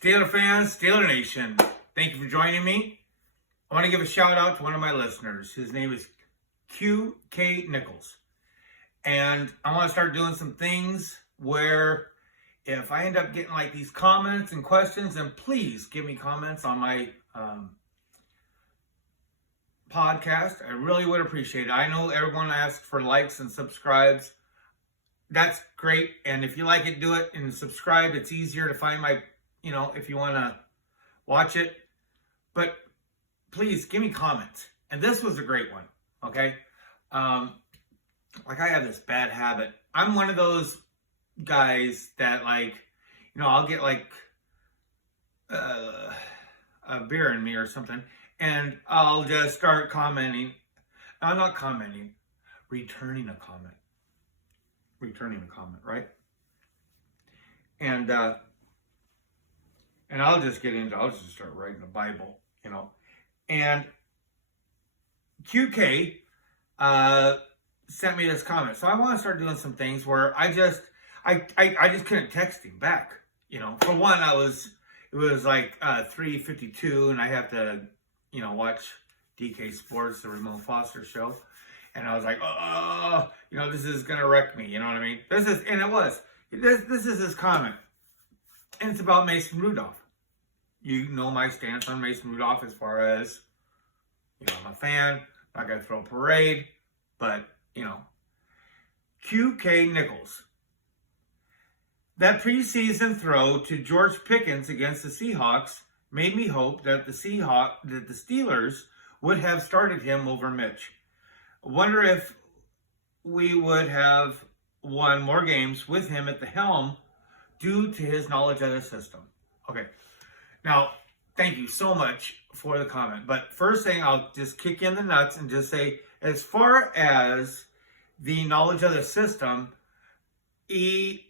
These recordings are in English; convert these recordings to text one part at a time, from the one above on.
Steeler fans, Steeler Nation, thank you for joining me. I want to give a shout out to one of my listeners. His name is QK Nichols. And I want to start doing some things where if I end up getting like these comments and questions, then please give me comments on my podcast. I really would appreciate it. I know everyone asks for likes and subscribes. That's great. And if you like it, do it and subscribe. It's easier to find my, if you want to watch it. But please give me comments. And this was a great one. Okay. Like I have this bad habit. I'm one of those guys that I'll get like a beer in me or something. And I'll just start commenting. I'm not commenting. Returning a comment, right? And I'll just I'll just start writing the Bible, And QK sent me this comment. So I want to start doing some things where I just couldn't text him back. For one, it was like 3:52 and I have to, watch DK Sports, the Ramon Foster show. And I was like, this is going to wreck me. You know what I mean? This is his comment. And it's about Mason Rudolph. You know my stance on Mason Rudolph as far as, I'm a fan. I'm not going to throw a parade. But, QK Nichols. That preseason throw to George Pickens against the Seahawks made me hope that the Steelers would have started him over Mitch. I wonder if we would have won more games with him at the helm due to his knowledge of the system. Okay. Now, thank you so much for the comment. But first thing, I'll just kick in the nuts and just say, as far as the knowledge of the system, if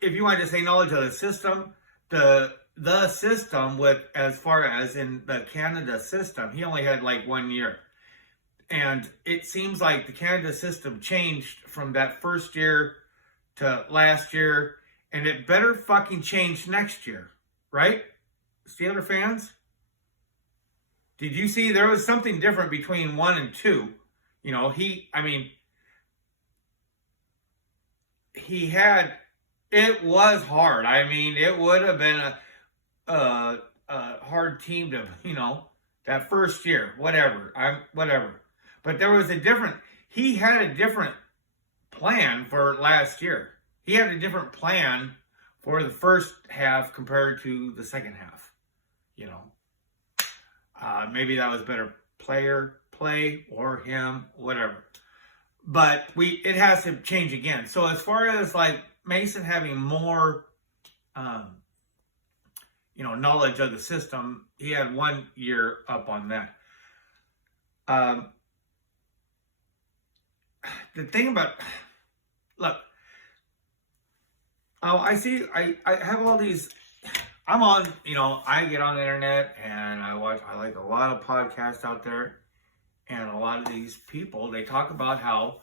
you want to say knowledge of the system, the system with, as far as in the Canada system, he only had like 1 year. And it seems like the Canada system changed from that first year to last year, and it better fucking change next year, right? Steeler fans? Did you see there was something different between 1 and 2? It was hard. It would have been a hard team to, that first year, whatever. But there was he had a different plan for last year. He had a different plan for the first half compared to the second half, Maybe that was better play or him, whatever. But it has to change again. So as far as like Mason having more, knowledge of the system, he had 1 year up on that. The thing about, look, I have all these, I'm on, I get on the internet and I like a lot of podcasts out there, and a lot of these people, they talk about how,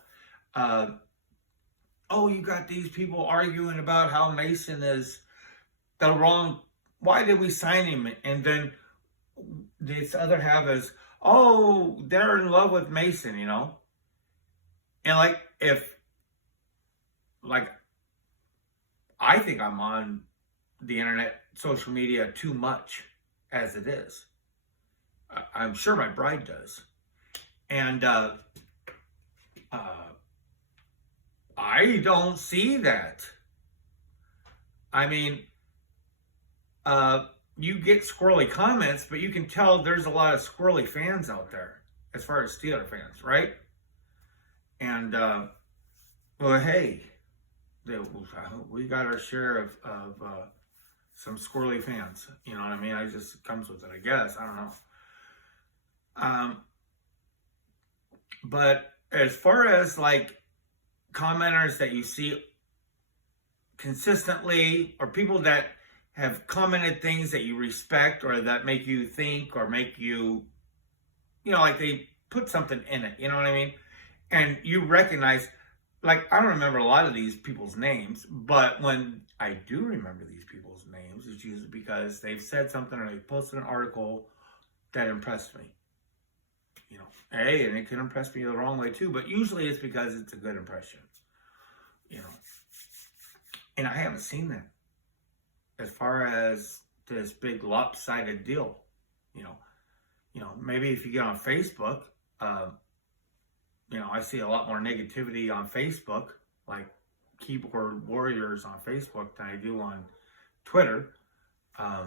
you got these people arguing about how Mason is the wrong, why did we sign him? And then this other half is, they're in love with Mason, And I think I'm on the internet, social media too much as it is. I'm sure my bride does. And I don't see that. You get squirrely comments, but you can tell there's a lot of squirrely fans out there as far as Steeler fans, right? And, hey, we got our share of some squirrely fans. You know what I mean? It just comes with it, I guess. I don't know. But as far as like commenters that you see consistently, or people that have commented things that you respect or that make you think or make you, like they put something in it, you know what I mean? And you recognize like, I don't remember a lot of these people's names, but when I do remember these people's names, it's usually because they've said something or they posted an article that impressed me. You know, hey, and it can impress me the wrong way too, but usually it's because it's a good impression. You know, and I haven't seen that as far as this big lopsided deal. You know, maybe if you get on Facebook, you know, I see a lot more negativity on Facebook, like keyboard warriors on Facebook, than I do on Twitter. I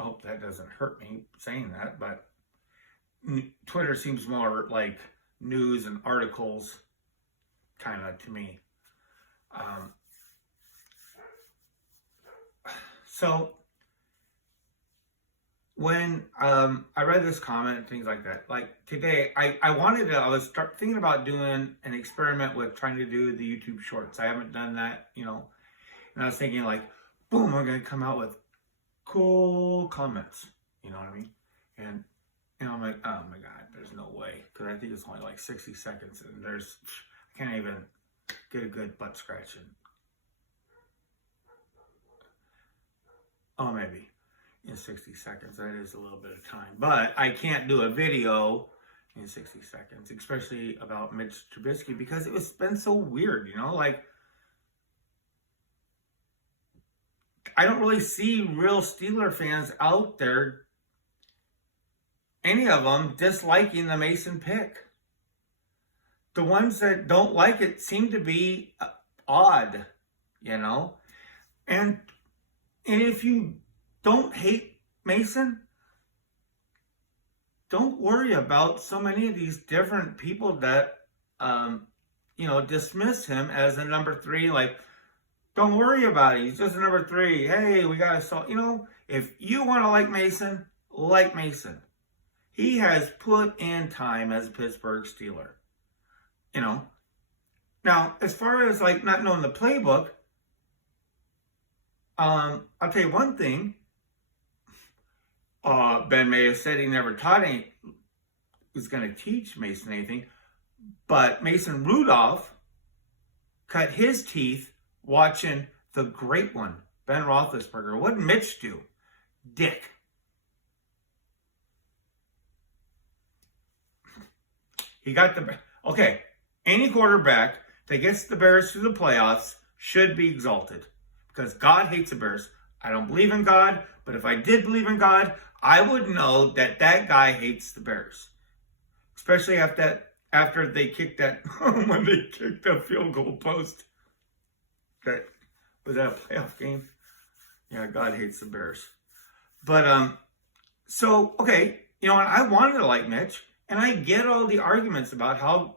hope that doesn't hurt me saying that, but Twitter seems more like news and articles kind of to me. So when I read this comment and things like that, like today, I was thinking about doing an experiment with trying to do the YouTube shorts. I haven't done that, you know, and I was thinking like, boom, I'm going to come out with cool comments, you know what I mean? And I'm like, oh my God, there's no way. Because I think it's only like 60 seconds and I can't even get a good butt scratching. Oh, maybe. In 60 seconds. That is a little bit of time. But I can't do a video in 60 seconds, especially about Mitch Trubisky, because it's been so weird, you know? Like, I don't really see real Steeler fans out there, any of them, disliking the Mason pick. The ones that don't like it seem to be odd, you know? And if you don't hate Mason, don't worry about so many of these different people that, you know, dismiss him as a number 3. Like, don't worry about it. He's just a number 3. Hey, we got to solve. You know, if you want to like Mason, like Mason. He has put in time as a Pittsburgh Steeler. You know. Now, as far as like not knowing the playbook, I'll tell you one thing. Ben may have said he never was going to teach Mason anything, but Mason Rudolph cut his teeth watching the great one, Ben Roethlisberger. What did Mitch do? Dick. He got okay. Any quarterback that gets the Bears to the playoffs should be exalted because God hates the Bears. I don't believe in God, but if I did believe in God, I would know that guy hates the Bears, especially after they kicked that when they kicked the field goal post. That was that a playoff game? Yeah, God hates the Bears. But so okay, you know, I wanted to like Mitch, and I get all the arguments about how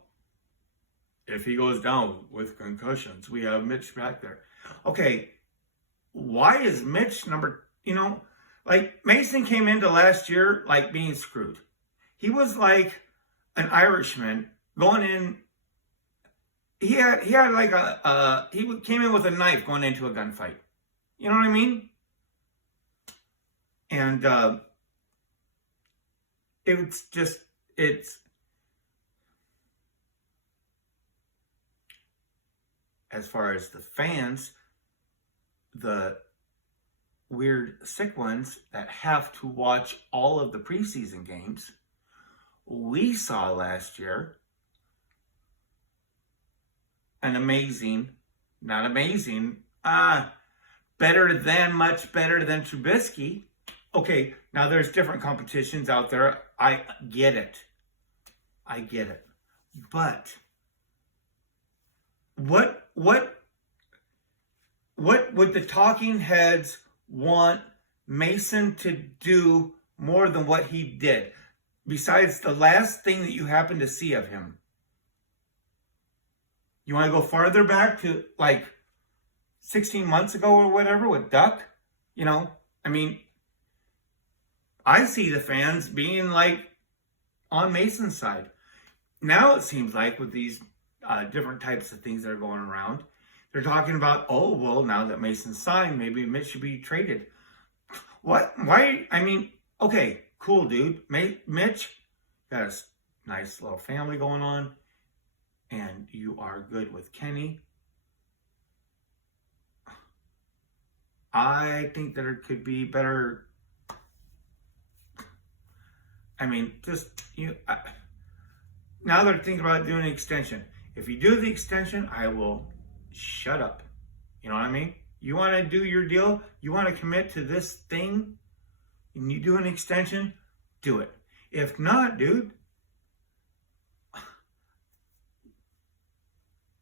if he goes down with concussions, we have Mitch back there. Okay, why is Mitch you know, like Mason came into last year like being screwed. He was like an Irishman going in. He had like he came in with a knife going into a gunfight. You know what I mean? And it's as far as the fans, the weird sick ones that have to watch all of the preseason games, we saw last year an amazing, not amazing, much better than Trubisky. Okay, now there's different competitions out there. I get it. But what would the talking heads want Mason to do more than what he did, besides the last thing that you happen to see of him? You want to go farther back to like 16 months ago or whatever with Duck? You know, I mean, I see the fans being like on Mason's side. Now it seems like with these different types of things that are going around, they're talking about, oh, well, now that Mason's signed, maybe Mitch should be traded. What? Why? I mean, okay, cool, dude. Mitch got a nice little family going on. and you are good with Kenny, I think that it could be better. I mean, just now they're thinking about doing an extension. If you do the extension, I will shut up. You know what I mean? You want to do your deal? You want to commit to this thing? And you do an extension? Do it. If not, dude,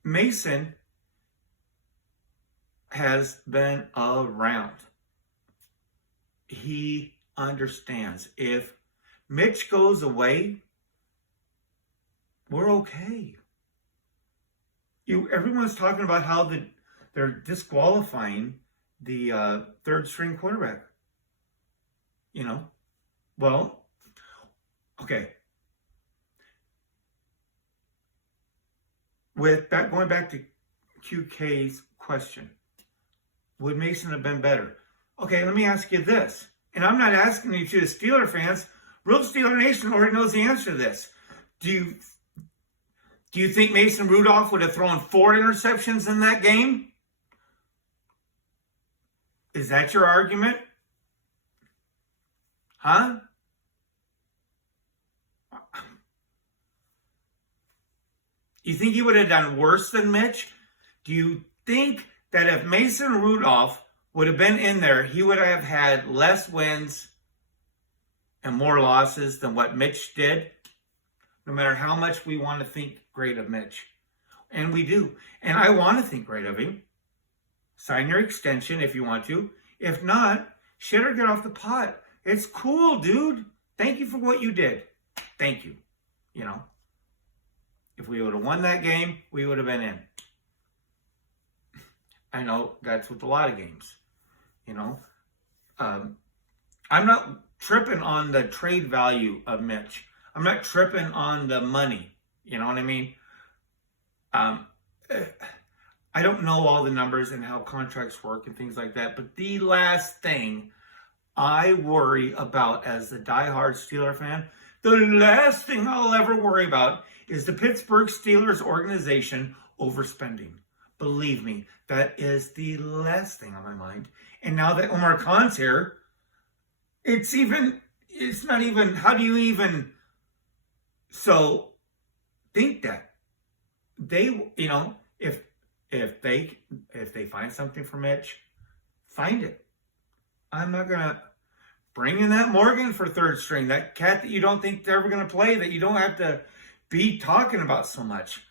Mason has been around. He understands. If Mitch goes away, we're okay. Everyone's talking about how they're disqualifying the third string quarterback. Well, okay. Going back to QK's question, would Mason have been better? Okay, let me ask you this, and I'm not asking you to the Steeler fans. Real Steeler Nation already knows the answer to this. Do you think Mason Rudolph would have thrown 4 interceptions in that game? Is that your argument? Huh? You think he would have done worse than Mitch? Do you think that if Mason Rudolph would have been in there, he would have had less wins and more losses than what Mitch did? No matter how much we want to think great of Mitch. And we do. And I want to think great of him. Sign your extension if you want to. If not, shit or get off the pot. It's cool, dude. Thank you for what you did. Thank you. If we would have won that game, we would have been in. I know that's with a lot of games. I'm not tripping on the trade value of Mitch. I'm not tripping on the money. You know what I mean? I don't know all the numbers and how contracts work and things like that, but the last thing I worry about as the diehard Steeler fan, the last thing I'll ever worry about is the Pittsburgh Steelers organization overspending. Believe me, that is the last thing on my mind. And now that Omar Khan's here, it's not even, how do you even, so think that they, if they find something for Mitch, find it. I'm not going to bring in that Morgan for third string, that cat that you don't think they're ever going to play, that you don't have to be talking about so much.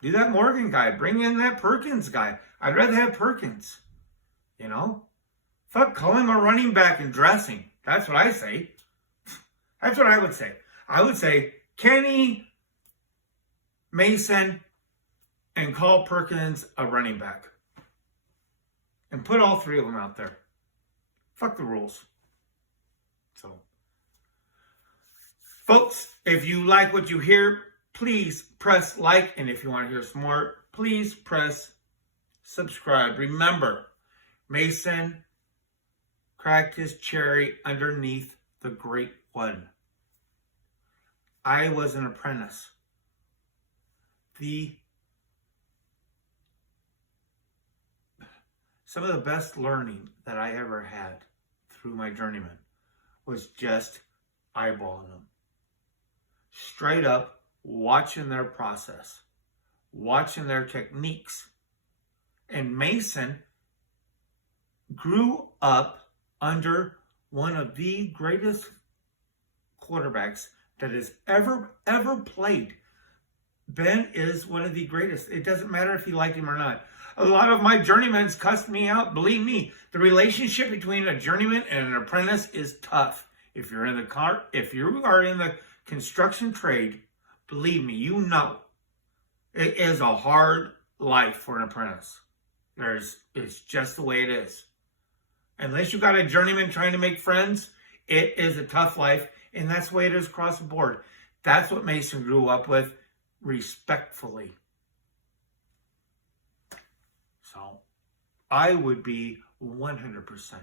Do that Morgan guy. Bring in that Perkins guy. I'd rather have Perkins. Fuck, call him a running back and dressing. That's what I say. That's what I would say. I would say Kenny, Mason, and call Perkins a running back. And put all 3 of them out there. Fuck the rules. So, folks, if you like what you hear, please press like. And if you want to hear some more, please press subscribe. Remember, Mason cracked his cherry underneath the great one. I was an apprentice. Some of the best learning that I ever had through my journeyman was just eyeballing them. Straight up watching their process, watching their techniques. And Mason grew up under one of the greatest quarterbacks that has ever played. Ben is one of the greatest. It doesn't matter if you like him or not. A lot of my journeymans cussed me out. Believe me, the relationship between a journeyman and an apprentice is tough. If you are in the construction trade, believe me, it is a hard life for an apprentice. It's just the way it is. Unless you got a journeyman trying to make friends, it is a tough life, and that's the way it is across the board. That's what Mason grew up with, respectfully. So, I would be 100%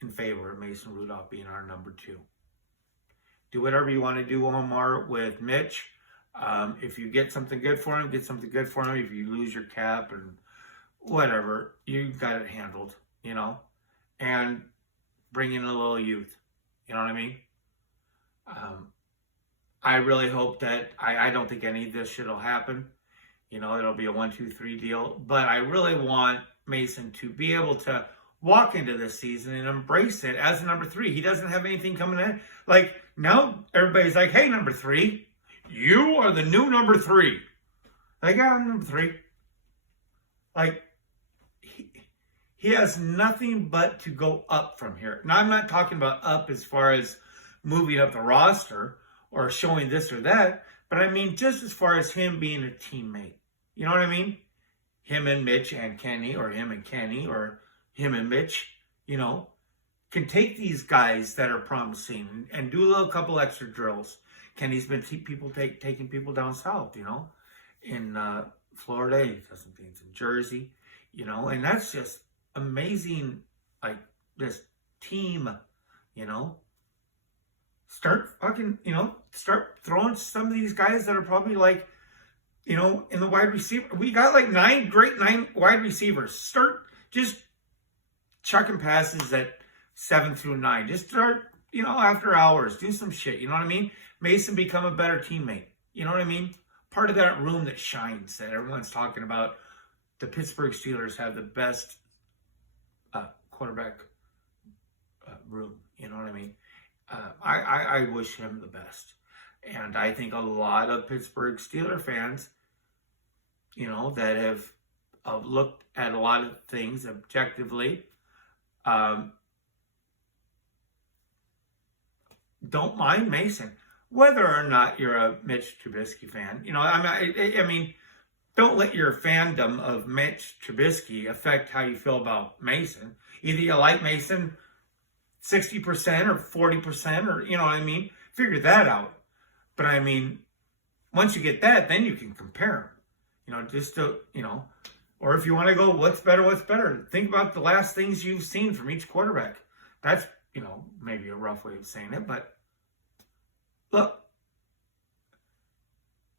in favor of Mason Rudolph being our number 2. Do whatever you want to do, Omar, with Mitch, If you get something good for him, get something good for him. If you lose your cap and whatever, you got it handled, and bring in a little youth. You know what I mean? I really hope that I don't think any of this shit will happen. It'll be a 1-2-3 deal. But I really want Mason to be able to walk into this season and embrace it as a number 3. He doesn't have anything coming in. Like, now everybody's like, hey, number 3, you are the new number 3. Like, yeah, I'm number 3. Like, he has nothing but to go up from here. Now, I'm not talking about up as far as moving up the roster or showing this or that, but I mean just as far as him being a teammate. You know what I mean? Him and Mitch and Kenny, or him and Kenny, or him and Mitch, can take these guys that are promising and do a couple extra drills. Kenny's been taking people down south, in Florida. He does some things in Jersey, and that's just amazing. Like, this team, start fucking, start throwing some of these guys that are probably like, in the wide receiver. We got like 9 wide receivers. Start just chucking passes at 7 through 9. Just start, after hours. Do some shit. You know what I mean? Mason become a better teammate. You know what I mean? Part of that room that shines that everyone's talking about. The Pittsburgh Steelers have the best quarterback room. You know what I mean? I wish him the best. And I think a lot of Pittsburgh Steeler fans, that have looked at a lot of things objectively, don't mind Mason. Whether or not you're a Mitch Trubisky fan, I mean, don't let your fandom of Mitch Trubisky affect how you feel about Mason. Either you like Mason 60% or 40%, or, you know what I mean? Figure that out. But I mean, once you get that, then you can compare them. Just to, or if you want to go, what's better? Think about the last things you've seen from each quarterback. That's, maybe a rough way of saying it, but look,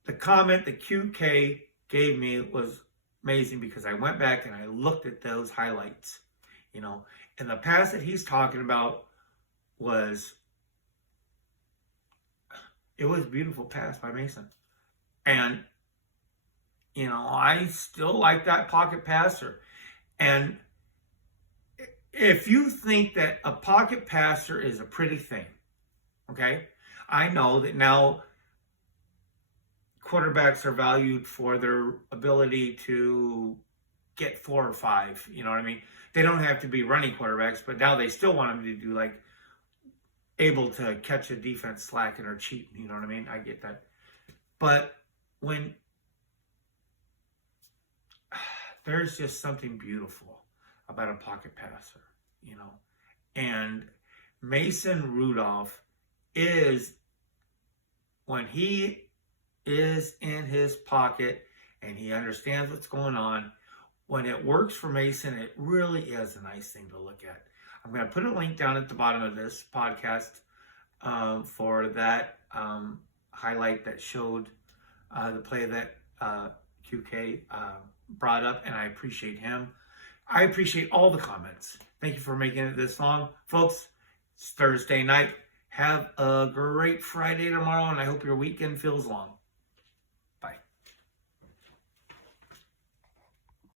the comment that QK gave me was amazing, because I went back and I looked at those highlights, and the pass that he's talking about it was a beautiful pass by Mason. And, I still like that pocket passer. And if you think that a pocket passer is a pretty thing, okay, I know that now quarterbacks are valued for their ability to get 4 or 5, you know what I mean? They don't have to be running quarterbacks, but now they still want them to do, like, able to catch a defense slacking or cheating, you know what I mean? I get that. But when there's just something beautiful about a pocket passer, and Mason Rudolph is, when he is in his pocket and he understands what's going on, when it works for Mason, it really is a nice thing to look at. I'm going to put a link down at the bottom of this podcast for that highlight that showed the play that QK brought up, and I appreciate him. I appreciate all the comments. Thank you for making it this long. Folks, it's Thursday night. Have a great Friday tomorrow, and I hope your weekend feels long.